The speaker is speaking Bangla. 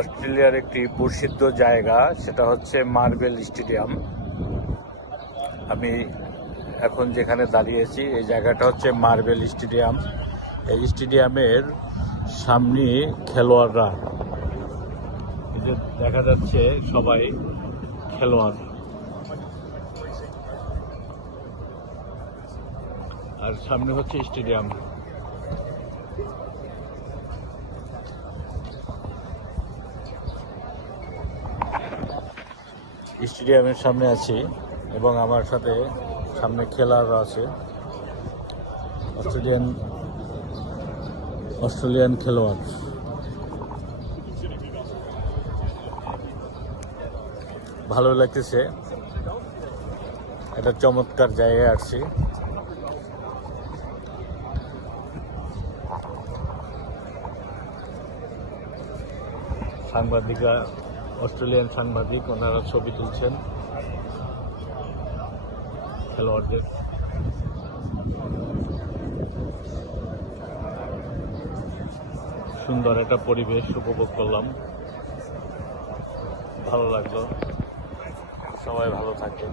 অস্ট্রেলিয়ার একটি প্রসিদ্ধ জায়গা, সেটা হচ্ছে মার্বেল স্টেডিয়াম। আমি এখন যেখানে দাঁড়িয়েছি এই জায়গাটা হচ্ছে মার্বেল স্টেডিয়াম। এই স্টেডিয়ামের সামনে খেলোয়াড়রা, এই যে দেখা যাচ্ছে সবাই খেলোয়াড়, আর সামনে হচ্ছে স্টেডিয়াম। স্টেডিয়ামের সামনে আছি এবং আমার সাথে সামনে খেলোয়াড়রা আছে, অস্ট্রেলিয়ান খেলোয়াড়। ভালো লাগতেছে, একটা চমৎকার জায়গায় আসছি। সাংবাদিকরা, অস্ট্রেলিয়ান সাংবাদিক, ওনারা ছবি তুলছেন খেলোয়াড়দের। সুন্দর একটা পরিবেশ উপভোগ করলাম, ভালো লাগলো। সবাই ভালো থাকবেন।